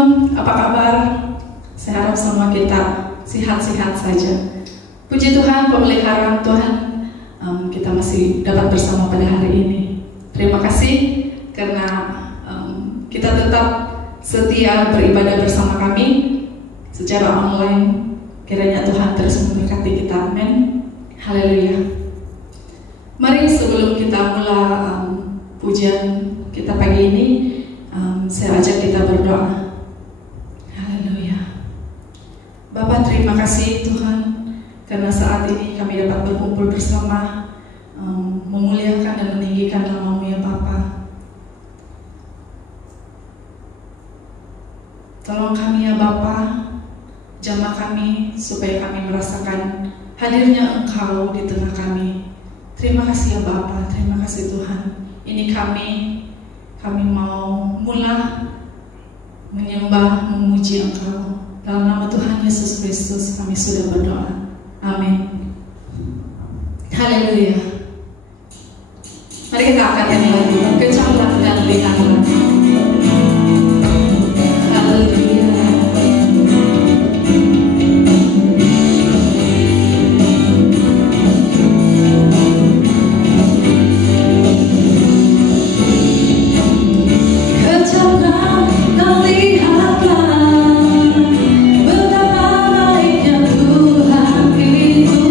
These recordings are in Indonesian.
Shalom, apa kabar? Saya harap semua kita sehat-sehat saja. Puji Tuhan, pemeliharaan Tuhan, kita masih dapat bersama pada hari ini. Terima kasih karena kita tetap setia beribadah bersama kami secara online. Kiranya Tuhan terus memberkati kita, amin. Haleluya. Mari sebelum kita mulai pujian kita pagi ini, saya ajak kita berdoa. Haleluya. Bapa, terima kasih Tuhan karena saat ini kami dapat berkumpul bersama, memuliakan dan meninggikan nama-Mu ya Bapa. Tolong kami ya Bapa, jamah kami supaya kami merasakan hadirnya Engkau di tengah kami. Terima kasih ya Bapa, terima kasih Tuhan. Ini kami mau mulai menyembah, memuji Engkau. Dalam nama Tuhan Yesus Kristus kami sudah berdoa. Amin. Haleluya. Mari kita angkat yang lagu, kencanglah dan lihatlah. Haleluya. Lihatlah betapa baiknya Tuhan itu.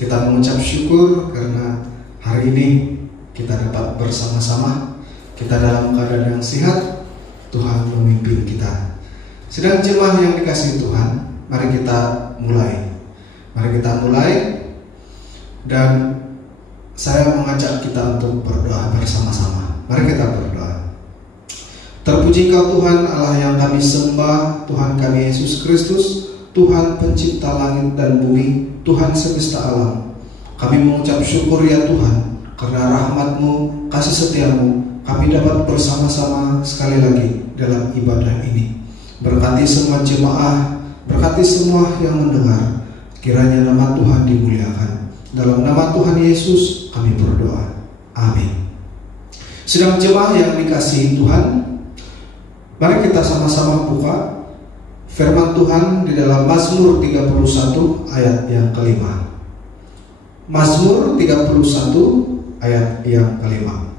Kita mengucap syukur karena hari ini kita dapat bersama-sama. Kita dalam keadaan yang sehat, Tuhan memimpin kita. Sedang jemaah yang dikasihi Tuhan, mari kita mulai. Mari kita mulai. Dan saya mengajak kita untuk berdoa bersama-sama. Mari kita berdoa. Terpuji Kau Tuhan Allah yang kami sembah, Tuhan kami Yesus Kristus, Tuhan pencipta langit dan bumi, Tuhan semesta alam. Kami mengucap syukur ya Tuhan, karena rahmat-Mu, kasih setia-Mu, kami dapat bersama-sama sekali lagi dalam ibadah ini. Berkati semua jemaah, berkati semua yang mendengar, kiranya nama Tuhan dimuliakan. Dalam nama Tuhan Yesus kami berdoa, amin. Sedang jemaah yang dikasihi Tuhan, mari kita sama-sama buka firman Tuhan di dalam Mazmur 31 ayat yang kelima. Mazmur 31 ayat yang kelima.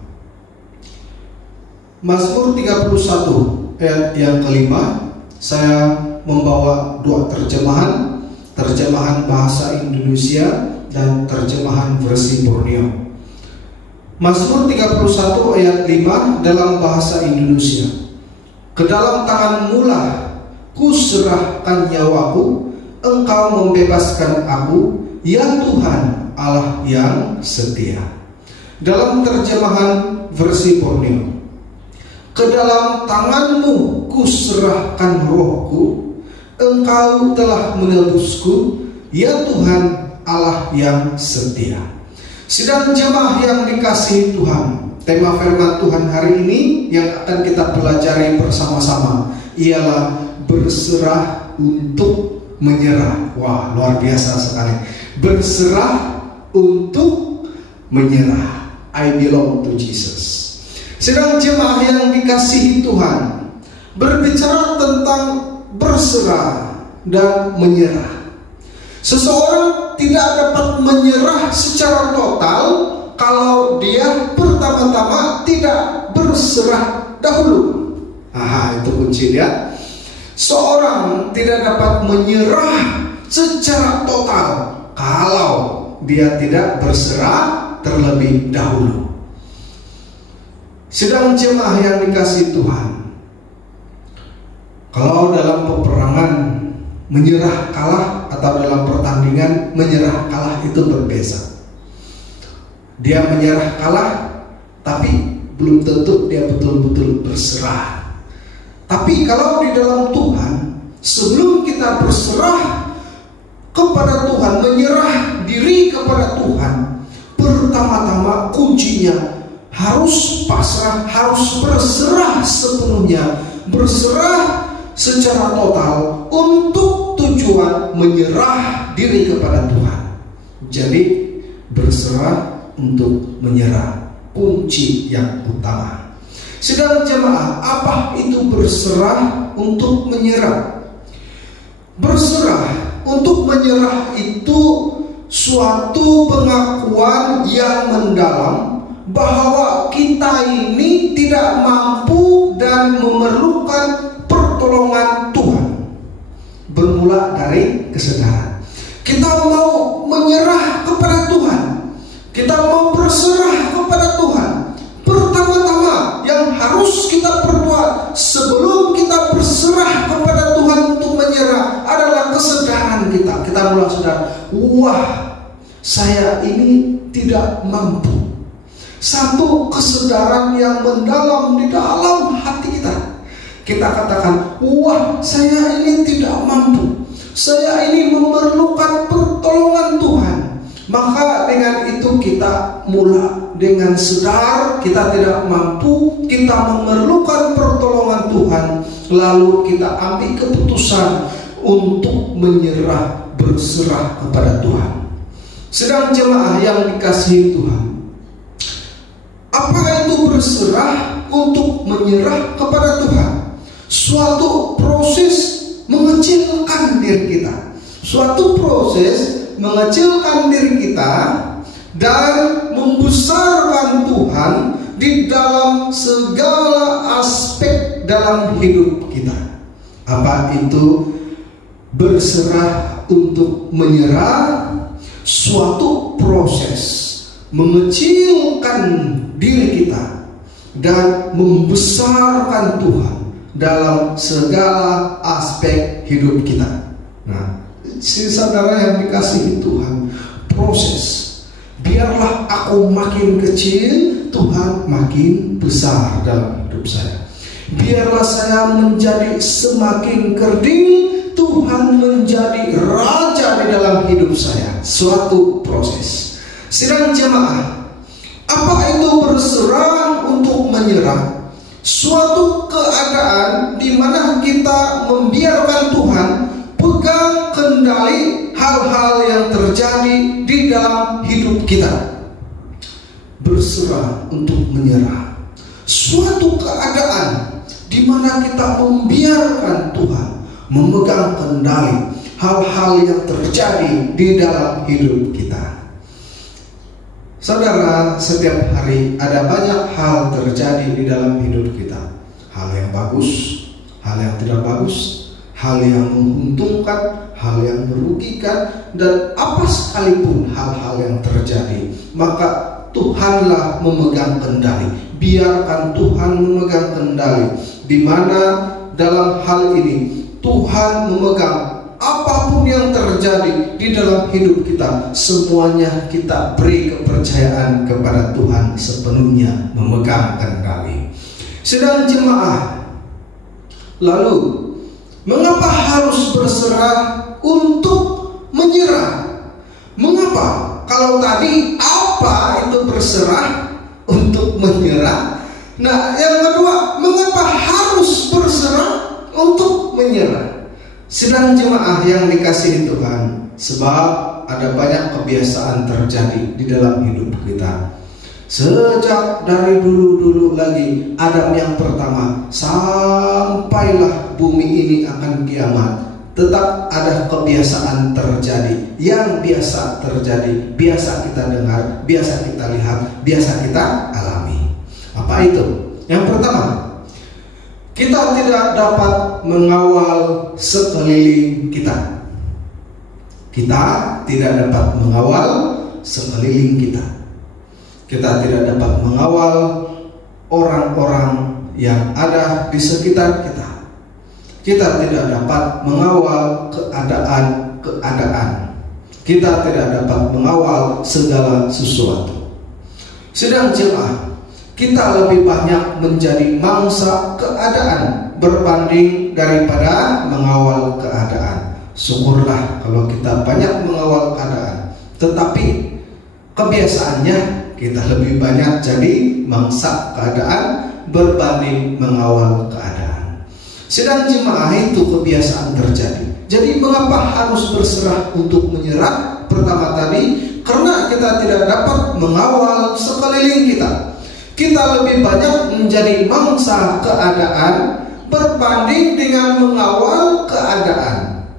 Mazmur 31 ayat yang kelima, saya membawa dua terjemahan, terjemahan bahasa Indonesia dan terjemahan versi Borneo. Mazmur 31 ayat 5 dalam bahasa Indonesia. Ke dalam tangan-Mu lah ku serahkan nyawaku, Engkau membebaskan aku, ya Tuhan Allah yang setia. Dalam terjemahan versi Borneo. Ke dalam tangan-Mu ku serahkan rohku, Engkau telah menebusku, ya Tuhan Allah yang setia. Sidang jemaah yang dikasihi Tuhan, tema firman Tuhan hari ini yang akan kita pelajari bersama-sama ialah berserah untuk menyerah. Wah, luar biasa sekali. Berserah untuk menyerah. I belong to Jesus. Sedang jemaah yang dikasihi Tuhan, berbicara tentang berserah dan menyerah. Seseorang tidak dapat menyerah secara total kalau dia pertama-tama tidak berserah dahulu. Itu kunci dia. Seorang tidak dapat menyerah secara total kalau dia tidak berserah terlebih dahulu. Sedang jemaah yang dikasihi Tuhan, kalau dalam peperangan menyerah kalah atau dalam pertandingan menyerah kalah itu berbeda. Dia menyerah kalah, tapi belum tentu dia betul-betul berserah. Tapi kalau di dalam Tuhan, sebelum kita berserah kepada Tuhan, menyerah diri kepada Tuhan, pertama-tama kuncinya harus pasrah, harus berserah sepenuhnya, berserah secara total untuk tujuan menyerah diri kepada Tuhan. Jadi berserah untuk menyerah, kunci yang utama. Sedang jemaah, apa itu berserah untuk menyerah? Berserah untuk menyerah itu suatu pengakuan yang mendalam bahwa kita ini tidak mampu dan memerlukan pertolongan Tuhan. Bermula dari kesadaran. Kita mau menyerah kepada Tuhan. Kita mau berserah kepada Tuhan. Pertama-tama yang harus kita perbuat sebelum kita berserah kepada Tuhan untuk menyerah adalah kesadaran kita. Kita mulai sadar, wah, saya ini tidak mampu. Satu kesadaran yang mendalam di dalam hati kita. Kita katakan, wah, saya ini tidak mampu. Saya ini memerlukan pertolongan Tuhan. Maka dengan itu kita mulai dengan sadar kita tidak mampu, kita memerlukan pertolongan Tuhan. Lalu kita ambil keputusan untuk menyerah, berserah kepada Tuhan. Sedang jemaah yang dikasihi Tuhan, apa itu berserah untuk menyerah kepada Tuhan? Suatu proses mengecilkan diri kita. Suatu proses mengecilkan diri kita dan membesarkan Tuhan di dalam segala aspek dalam hidup kita. Apa itu berserah untuk menyerah? Suatu mengecilkan diri kita dan membesarkan Tuhan dalam segala aspek hidup kita. Nah, saudara yang dikasihi Tuhan, proses. Biarlah aku makin kecil, Tuhan makin besar dalam hidup saya. Biarlah saya menjadi semakin kerdil, Tuhan menjadi raja di dalam hidup saya. Suatu proses. Sidang jemaah, apa itu berserah untuk menyerah? Suatu keadaan di mana kita membiarkan Tuhan pegang kendali hal-hal yang terjadi di dalam hidup kita. Berserah untuk menyerah. Suatu keadaan di mana kita membiarkan Tuhan memegang kendali hal-hal yang terjadi di dalam hidup kita. Saudara, setiap hari ada banyak hal terjadi di dalam hidup kita. Hal yang bagus, hal yang tidak bagus, hal yang menguntungkan, hal yang merugikan, dan apa sekalipun hal-hal yang terjadi, maka Tuhanlah memegang kendali. Biarkan Tuhan memegang kendali, di mana dalam hal ini Tuhan memegang apapun yang terjadi di dalam hidup kita. Semuanya kita beri kepercayaan kepada Tuhan sepenuhnya memegang kendali. Sedang jemaah, lalu mengapa harus berserah untuk menyerah? Mengapa? Kalau tadi apa itu berserah untuk menyerah? Nah, yang kedua, mengapa harus berserah untuk menyerah? Sedang jemaah yang dikasihi Tuhan, sebab ada banyak kebiasaan terjadi di dalam hidup kita. Sejak dari dulu-dulu lagi Adam yang pertama sampailah bumi ini akan kiamat, tetap ada kebiasaan terjadi. Yang biasa terjadi, biasa kita dengar, biasa kita lihat, biasa kita alami. Apa itu? Yang pertama, kita tidak dapat mengawal sekeliling kita. Kita tidak dapat mengawal sekeliling kita. Kita tidak dapat mengawal orang-orang yang ada di sekitar kita. Kita tidak dapat mengawal keadaan-keadaan. Kita tidak dapat mengawal segala sesuatu. Sedang jemaah, kita lebih banyak menjadi mangsa keadaan berbanding daripada mengawal keadaan. Syukurlah kalau kita banyak mengawal keadaan, tetapi kebiasaannya kita lebih banyak jadi mangsa keadaan berbanding mengawal keadaan. Sedang jemaah, itu kebiasaan terjadi. Jadi mengapa harus berserah untuk menyerah? Pertama tadi, karena kita tidak dapat mengawal sekeliling kita. Kita lebih banyak menjadi mangsa keadaan berbanding dengan mengawal keadaan.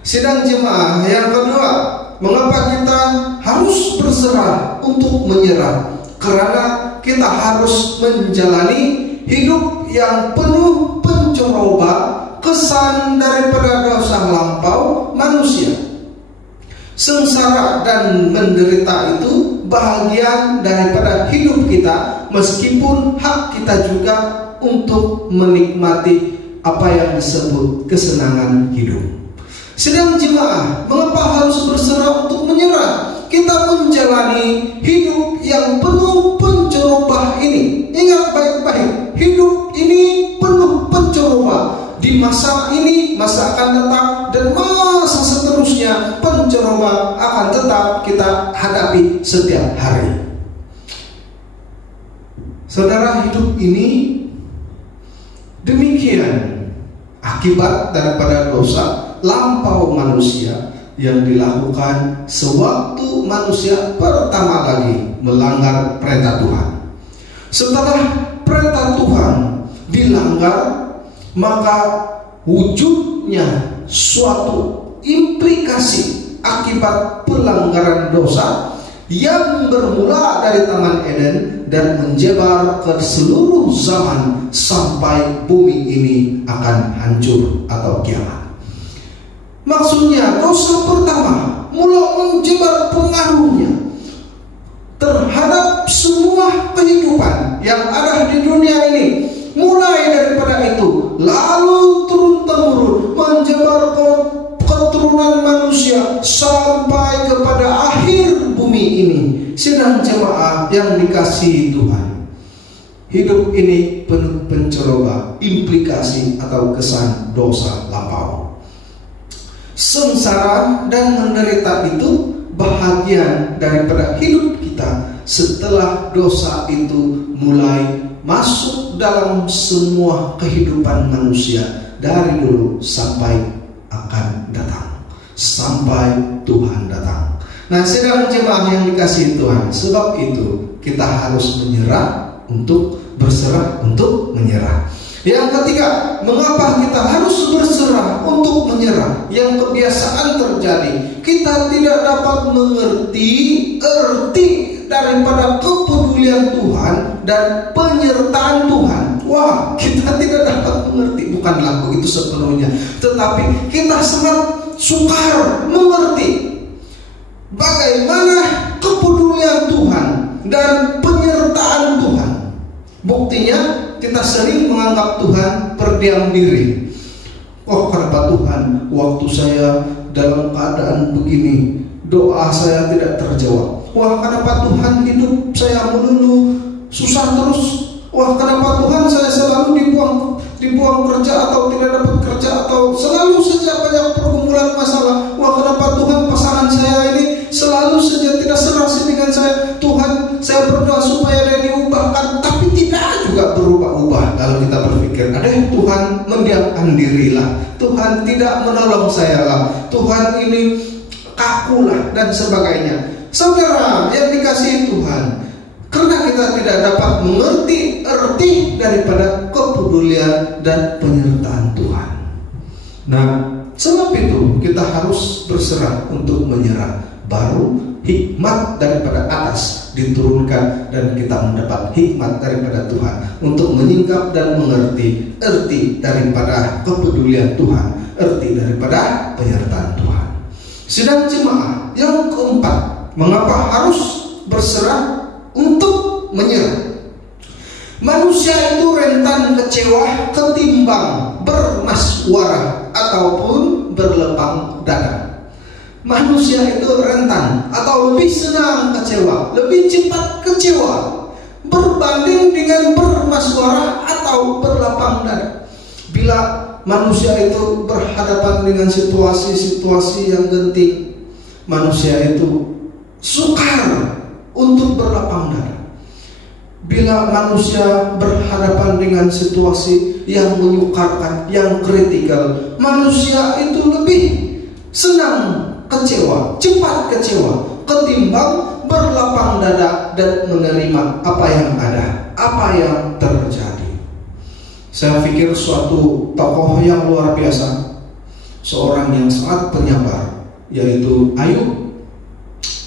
Sedang jemaah yang kedua, mengapa kita harus berserah untuk menyerah? Karena kita harus menjalani hidup yang penuh pencoba kesan daripada dosa lampau manusia. Sengsara dan menderita itu bahagian daripada hidup kita, meskipun hak kita juga untuk menikmati apa yang disebut kesenangan hidup. Sedang jemaah, mengapa harus berserah untuk menyerah? Kita menjalani hidup yang penuh pencoba ini. Ingat baik-baik, hidup ini penuh pencoba. Di masa ini, masa akan datang, dan masa seterusnya, pencoba akan tetap kita hadapi setiap hari. Saudara, hidup ini demikian akibat daripada dosa lampau manusia yang dilakukan sewaktu manusia pertama kali melanggar perintah Tuhan. Setelah perintah Tuhan dilanggar, maka wujudnya suatu implikasi akibat pelanggaran dosa yang bermula dari Taman Eden dan menyebar ke seluruh zaman sampai bumi ini akan hancur atau kiamat. Maksudnya dosa pertama mulai menyebar pengaruhnya terhadap semua kehidupan yang ada di dunia ini, mulai daripada itu lalu turun-temurun menjabar keturunan manusia sampai kepada akhir bumi ini. Sidang jemaah yang dikasihi Tuhan, hidup ini penuh penceroba, implikasi atau kesan dosa lampau. Sengsara dan menderita itu bahagian daripada hidup kita setelah dosa itu mulai masuk dalam semua kehidupan manusia dari dulu sampai akan datang, sampai Tuhan datang. Nah, sedang jemaah yang dikasihi Tuhan, sebab itu kita harus menyerah untuk berserah untuk menyerah. Yang ketiga, mengapa kita harus berserah untuk menyerah? Yang kebiasaan terjadi, kita tidak dapat mengerti arti daripada kepedulian Tuhan dan penyertaan Tuhan. Wah, kita tidak dapat mengerti, bukanlah begitu sepenuhnya, tetapi kita sangat sukar mengerti bagaimana kepedulian Tuhan dan penyertaan Tuhan. Buktinya, kita sering menganggap Tuhan berdiam diri. Oh, kenapa Tuhan waktu saya dalam keadaan begini, doa saya tidak terjawab? Wah, kenapa Tuhan hidup saya melulu susah terus? Wah, kenapa Tuhan saya selalu dibuang kerja atau tidak dapat kerja, atau selalu saja banyak pergumulan masalah? Wah, kenapa Tuhan pasangan saya ini selalu saja tidak serasi dengan saya? Tuhan, saya berdoa supaya dia diubahkan, tapi tidak juga berubah-ubah. Kalau kita berpikir, ada yang Tuhan mendiamkan dirilah, Tuhan tidak menolong saya lah, Tuhan ini kakulah dan sebagainya. Saudara yang dikasihi Tuhan, karena kita tidak dapat mengerti arti daripada kepedulian dan penyertaan Tuhan. Nah, sebab itu kita harus berserah untuk menyerah. Baru hikmat daripada atas diturunkan dan kita mendapat hikmat daripada Tuhan untuk menyingkap dan mengerti arti daripada kepedulian Tuhan, arti daripada penyertaan Tuhan. Sedang jemaah yang keempat, mengapa harus berserah untuk menyerah? Manusia itu rentan kecewa ketimbang bermaswarah ataupun berlapang dada. Manusia itu rentan atau lebih senang kecewa, lebih cepat kecewa berbanding dengan bermaswarah atau berlapang dada. Bila manusia itu berhadapan dengan situasi-situasi yang genting, manusia itu sukar untuk berlapang dada. Bila manusia berhadapan dengan situasi yang menyukarkan, yang kritikal, manusia itu lebih senang kecewa, cepat kecewa ketimbang berlapang dada dan menerima apa yang ada, apa yang terjadi. Saya pikir suatu tokoh yang luar biasa, seorang yang sangat penyabar, yaitu Ayub.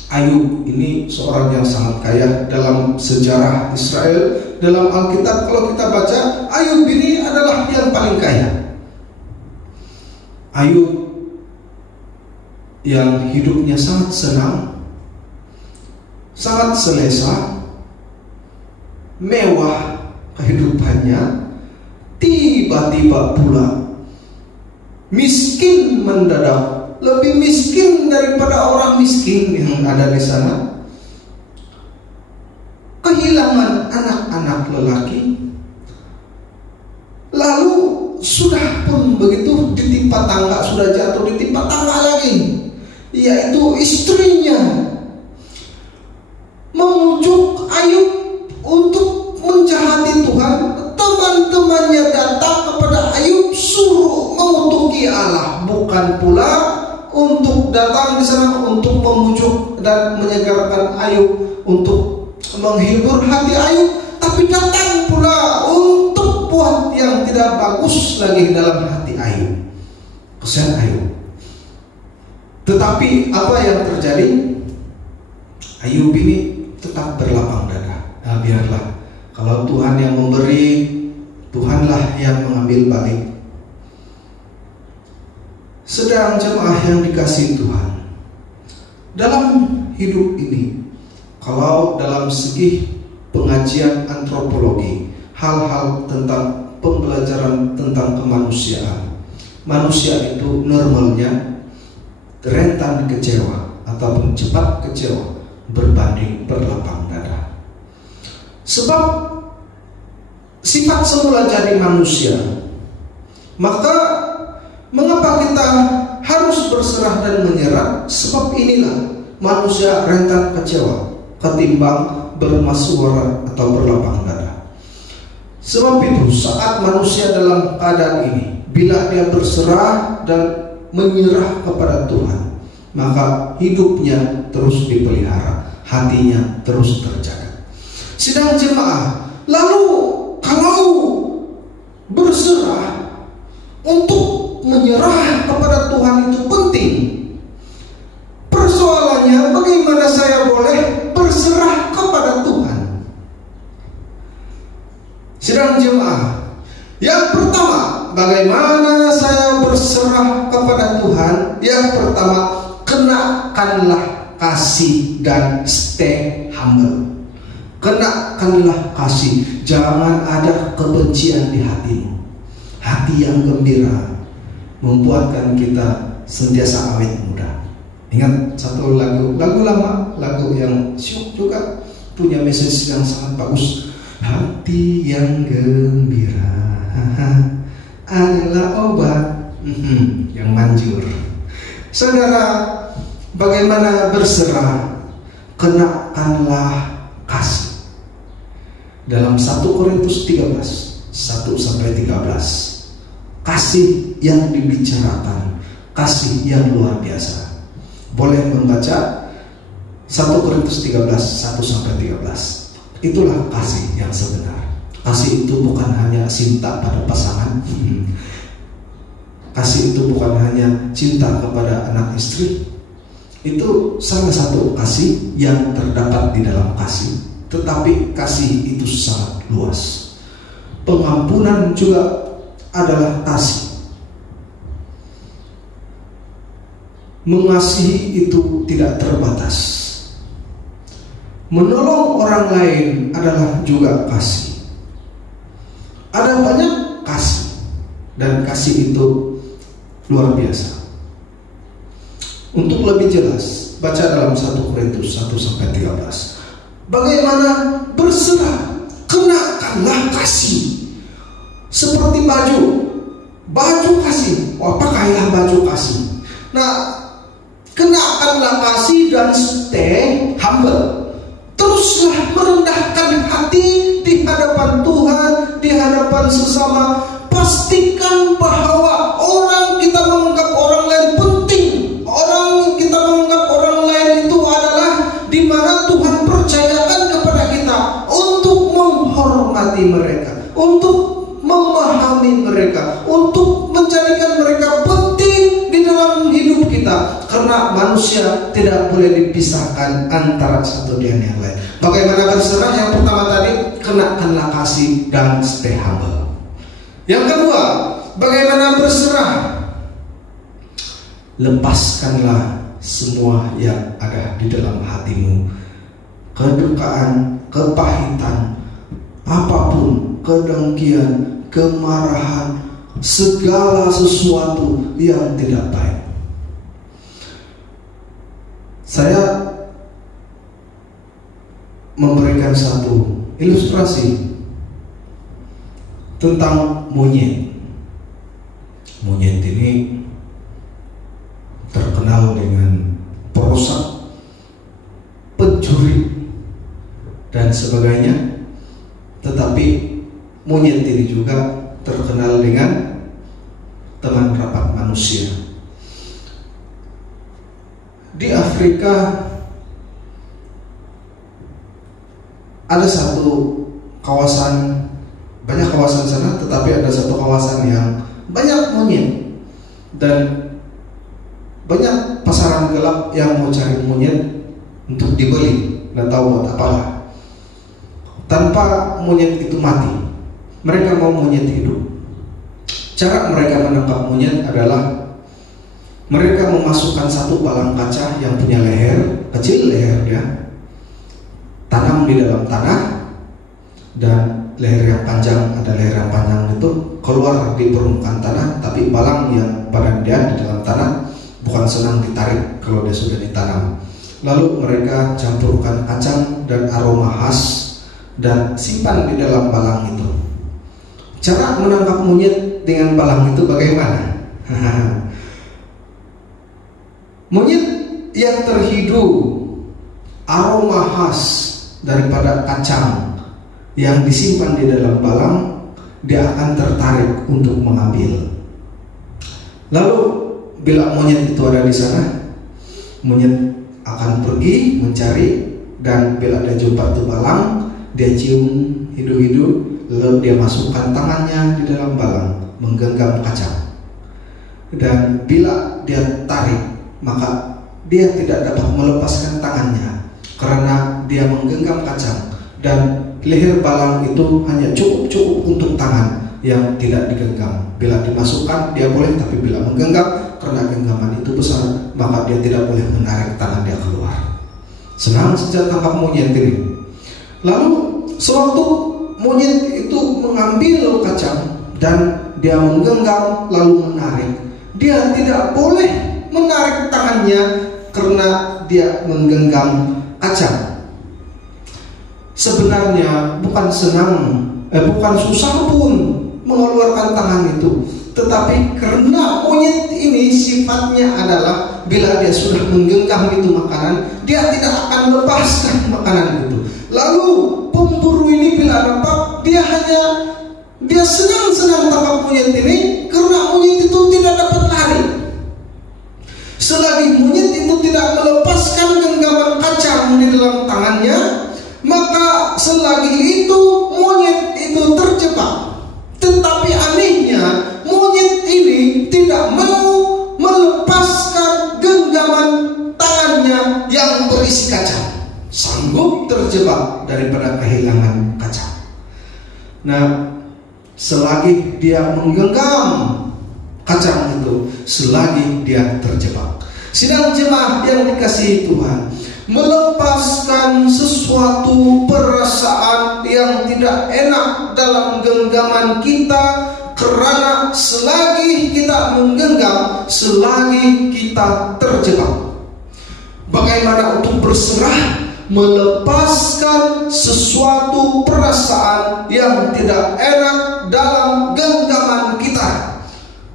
Ayub ini seorang yang sangat kaya dalam sejarah Israel. Dalam Alkitab kalau kita baca, Ayub ini adalah yang paling kaya. Ayub yang hidupnya sangat senang, sangat selesa, mewah kehidupannya, tiba-tiba pula miskin mendadak, lebih miskin daripada orang miskin yang ada di sana. Kehilangan anak-anak lelaki, lalu sudah pun begitu ditimpa tangga, sudah jatuh ditimpa tangga lagi, yaitu istrinya memujuk Ayub untuk menjahati Tuhan. Teman-temannya datang kepada Ayub suruh mengutuki Allah, bukan pula untuk datang di sana untuk memujuk dan menyegarkan Ayub, untuk menghibur hati Ayub, tapi datang pula untuk buat yang tidak bagus lagi dalam hati Ayub, kesian Ayub. Tetapi apa yang terjadi? Ayub ini tetap berlapang dada. Nah, biarlah, kalau Tuhan yang memberi, Tuhanlah yang mengambil balik. Sedang jemaah yang dikasihi Tuhan, dalam hidup ini, kalau dalam segi pengajaran pengajian antropologi, hal-hal tentang pembelajaran tentang kemanusiaan. Manusia itu normalnya rentan kecewa ataupun cepat kecewa berbanding berlapang dada. Sebab sifat semula jadi manusia, maka mengapa kita harus berserah dan menyerah? Sebab inilah manusia rentan kecewa ketimbang bermasuara atau berlapang dada. Sebab itu saat manusia dalam keadaan ini, bila dia berserah dan menyerah kepada Tuhan, maka hidupnya terus dipelihara, hatinya terus terjaga. Sidang jemaah, lalu kalau berserah untuk menyerah kepada Tuhan itu penting. Persoalannya, bagaimana saya boleh berserah kepada Tuhan? Sidang jemaah, yang pertama, bagaimana saya berserah kepada Tuhan? Yang pertama, kenakanlah kasih dan stay humble. Kenakanlah kasih, jangan ada kebencian di hatimu. Hati yang gembira membuatkan kita sentiasa awet muda. Ingat satu lagu lama, lagu yang syuk juga, punya message yang sangat bagus. Hati yang gembira adalah obat yang manjur. Saudara, bagaimana berserah? Kenakanlah kasih. Dalam 1 Korintus 13 1-13, kasih yang dibicarakan, kasih yang luar biasa. Boleh membaca 1 Korintus 13 1-13. Itulah kasih yang sebenar. Kasih itu bukan hanya cinta pada pasangan. Kasih itu bukan hanya cinta kepada anak istri. Itu salah satu kasih yang terdapat di dalam kasih. Tetapi kasih itu sangat luas. Pengampunan juga adalah kasih. Mengasihi itu tidak terbatas. Menolong orang lain adalah juga kasih. Ada banyak kasih, dan kasih itu luar biasa. Untuk lebih jelas, baca dalam 1 Korintus 1-13. Bagaimana berserah? Kenakanlah kasih. Seperti baju kasih. Pakailah baju kasih. Nah, kenakanlah kasih dan stay humble. Teruslah merendahkan hati di hadapan Tuhan, di hadapan sesama. Pastikan bahwa kita menganggap orang lain penting. Kita menganggap orang lain itu adalah di mana Tuhan percayakan kepada kita untuk menghormati mereka, untuk memahami mereka, untuk menjadikan mereka penting di dalam hidup kita. Karena manusia tidak boleh dipisahkan antara satu dengan yang lain. Bagaimana berserah? Yang pertama tadi, kenakanlah kasih dan stay humble. Yang kedua, bagaimana berserah? Lepaskanlah semua yang ada di dalam hatimu. Kedukaan, kepahitan, apapun, kedengkian, kemarahan, segala sesuatu yang tidak baik. Saya memberikan satu ilustrasi tentang monyet. Monyet ini terkenal dengan perusak, pencuri, dan sebagainya. Tetapi monyet ini juga terkenal dengan teman rapat manusia. Di Afrika ada satu kawasan, banyak kawasan sana, tetapi ada satu kawasan yang banyak monyet, dan banyak pasaran gelap yang mau cari monyet untuk dibeli, nggak tahu buat apalah. Tanpa monyet itu mati, mereka mau monyet hidup. Cara mereka menangkap monyet adalah mereka memasukkan satu palang kaca yang punya leher, kecil lehernya, tanam di dalam tanah, dan leher yang panjang, ada leher yang panjang itu keluar di permukaan tanah, tapi balang yang pada dia di dalam tanah bukan senang ditarik kalau dia sudah ditanam. Lalu mereka campurkan kacang dan aroma khas dan simpan di dalam balang itu. Cara menangkap monyet dengan balang itu bagaimana? Monyet yang terhidu aroma khas daripada kacang yang disimpan di dalam balang, dia akan tertarik untuk mengambil. Lalu bila monyet itu ada di sana, monyet akan pergi mencari, dan bila dia jumpa itu balang, dia cium hidu-hidu, lalu dia masukkan tangannya di dalam balang, menggenggam kacang. Dan bila dia tarik, maka dia tidak dapat melepaskan tangannya karena dia menggenggam kacang, dan leher balang itu hanya cukup untuk tangan yang tidak digenggam. Bila dimasukkan dia boleh, tapi bila menggenggam, karena genggaman itu besar, maka dia tidak boleh menarik tangan dia keluar. Senang saja tangkap monyet ini. Lalu sewaktu monyet itu mengambil kacang dan dia menggenggam lalu menarik, dia tidak boleh menarik tangannya karena dia menggenggam kacang. Sebenarnya bukan susah pun mengeluarkan tangan itu, tetapi karena monyet ini sifatnya adalah bila dia sudah menggenggam itu makanan, dia tidak akan lepaskan makanan itu. Lalu pemburu ini bila dapat, dia senang-senang tangkap monyet ini karena monyet itu tidak dapat lari. Selagi monyet itu tidak melepaskan genggaman kacang di dalam tangannya, maka selagi itu monyet itu terjebak. Tetapi anehnya, monyet ini tidak mau melepaskan genggaman tangannya yang berisi kacang. Sanggup terjebak daripada kehilangan kacang. Nah, selagi dia menggenggam kacang itu, selagi dia terjebak. Sidang jemaat yang dikasihi Tuhan, melepaskan sesuatu perasaan yang tidak enak dalam genggaman kita, karena selagi kita menggenggam, selagi kita terjebak. Bagaimana untuk berserah, melepaskan sesuatu perasaan yang tidak enak dalam genggaman kita,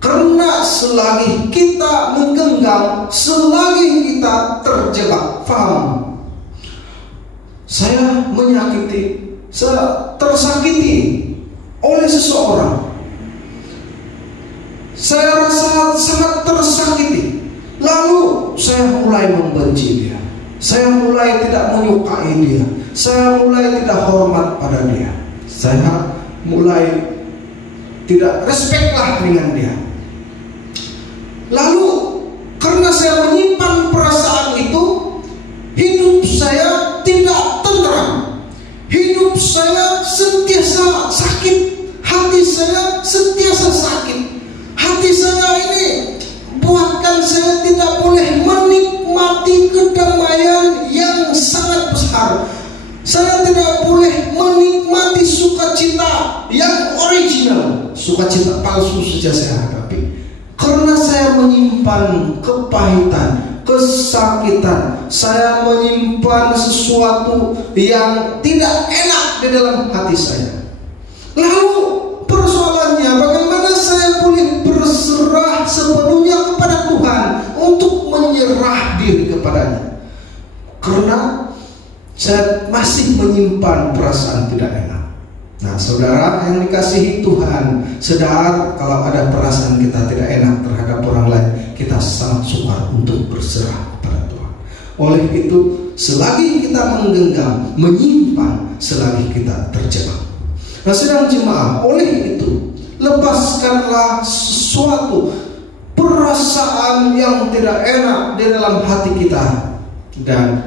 karena selagi kita menggenggam, selagi kita terjebak. Faham? Saya tersakiti oleh seseorang. Saya rasa sangat tersakiti. Lalu saya mulai membenci dia. Saya mulai tidak menyukai dia. Saya mulai tidak hormat pada dia. Saya mulai tidak respect lah dengan dia. Lalu karena saya menyimpan perasaan itu, hidup saya tidak tenteram. Hidup saya sentiasa sakit. Hati saya sentiasa sakit. Hati saya ini buatkan saya tidak boleh menikmati kedamaian yang sangat besar. Saya tidak boleh menikmati sukacita yang original. Sukacita palsu saja saya hadapi, karena saya menyimpan kepahitan, kesakitan. Saya menyimpan sesuatu yang tidak enak di dalam hati saya. Lalu persoalannya, bagaimana saya boleh berserah sepenuhnya kepada Tuhan untuk menyerah diri kepadanya? Karena saya masih menyimpan perasaan tidak enak. Nah, saudara yang dikasihi Tuhan, sadar kalau ada perasaan kita tidak enak terhadap orang lain, kita sangat sukar untuk berserah kepada Tuhan. Oleh itu, selagi kita menggenggam, menyimpan, selagi kita terjebak. Nah, sedang jemaah, oleh itu, lepaskanlah sesuatu perasaan yang tidak enak di dalam hati kita dan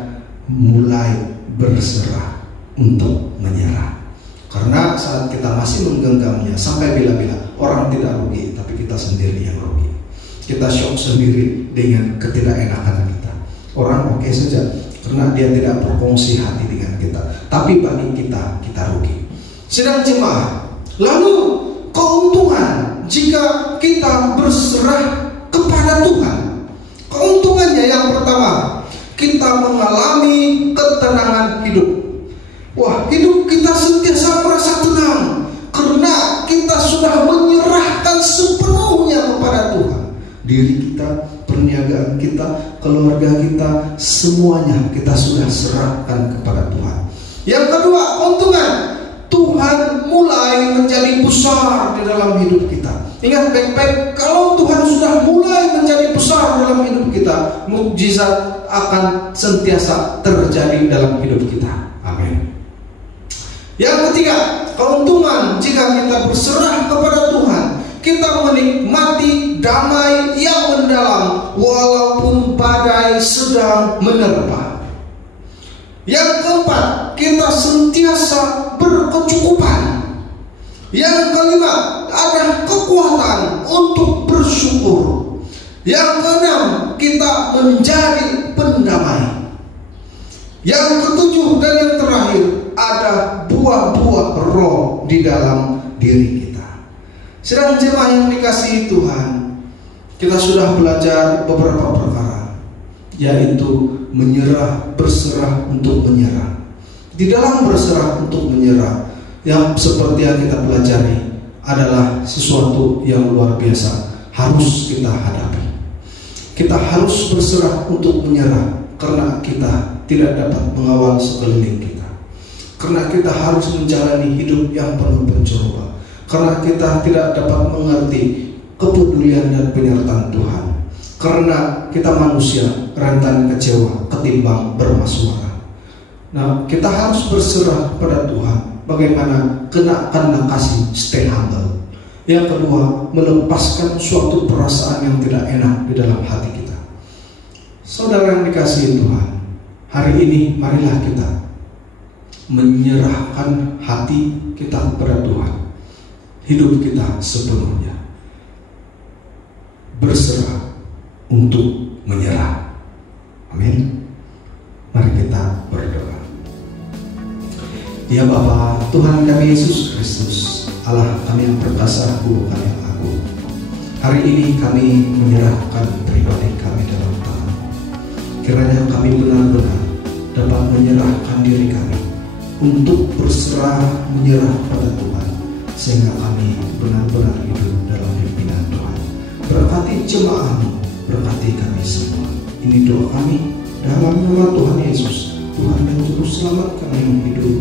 mulai berserah untuk menyerah. Karena saat kita masih menggenggamnya, sampai bila-bila orang tidak rugi, tapi kita sendiri yang rugi. Kita shock sendiri dengan ketidakenakan kita. Orang oke saja karena dia tidak berfungsi hati dengan kita, tapi bagi kita rugi. Sidang jemaat, lalu keuntungan jika kita berserah kepada Tuhan. Keuntungannya yang pertama, kita mengalami ketenangan hidup. Wah, hidup kita sentiasa merasa tenang karena kita sudah menyerahkan sepenuhnya kepada Tuhan. Diri kita, perniagaan kita, keluarga kita, semuanya kita sudah serahkan kepada Tuhan. Yang kedua, keuntungan, Tuhan mulai menjadi besar di dalam hidup kita. Ingat baik-baik, kalau Tuhan sudah mulai menjadi besar dalam hidup kita, mukjizat akan sentiasa terjadi dalam hidup kita. Amin. Yang ketiga, keuntungan jika kita berserah kepada Tuhan, kita menikmati damai yang mendalam walaupun badai sedang menerpa. Yang keempat, kita sentiasa berkecukupan. Yang kelima, ada kekuatan untuk bersyukur. Yang keenam, kita menjadi pendamai. Yang ketujuh dan yang terakhir, ada buah-buah roh di dalam diri kita. Sedang jemaah yang dikasihi Tuhan, kita sudah belajar beberapa perkara, yaitu menyerah, berserah untuk menyerah. Di dalam berserah untuk menyerah, yang seperti yang kita pelajari adalah sesuatu yang luar biasa harus kita hadapi. Kita harus berserah untuk menyerah karena kita tidak dapat mengawal sekeliling kita. Karena kita harus menjalani hidup yang penuh pencoba. Karena kita tidak dapat mengerti kepedulian dan penyertaan Tuhan. Karena kita manusia rentan kecewa ketimbang bermasuara. Nah, kita harus berserah pada Tuhan. Bagaimana kenakan kasih, stay humble. Yang kedua, melepaskan suatu perasaan yang tidak enak di dalam hati kita. Saudara yang dikasihi Tuhan, hari ini marilah kita menyerahkan hati kita kepada Tuhan. Hidup kita sepenuhnya. Berserah untuk menyerah. Amin. Mari kita berdoa. Ya Bapa, Tuhan kami Yesus Kristus, Allah kami yang perkasa, Guru kami yang agung. Hari ini kami menyerahkan pribadi kami dalam tangan. Kiranya kami benar-benar dapat menyerahkan diri kami untuk berserah menyerah pada Tuhan, sehingga kami benar-benar hidup dalam pimpinan Tuhan. Berkati jemaat-Mu, berkati kami semua. Ini doa kami dalam nama Tuhan Yesus, Tuhan dan Juru Selamat kami yang hidup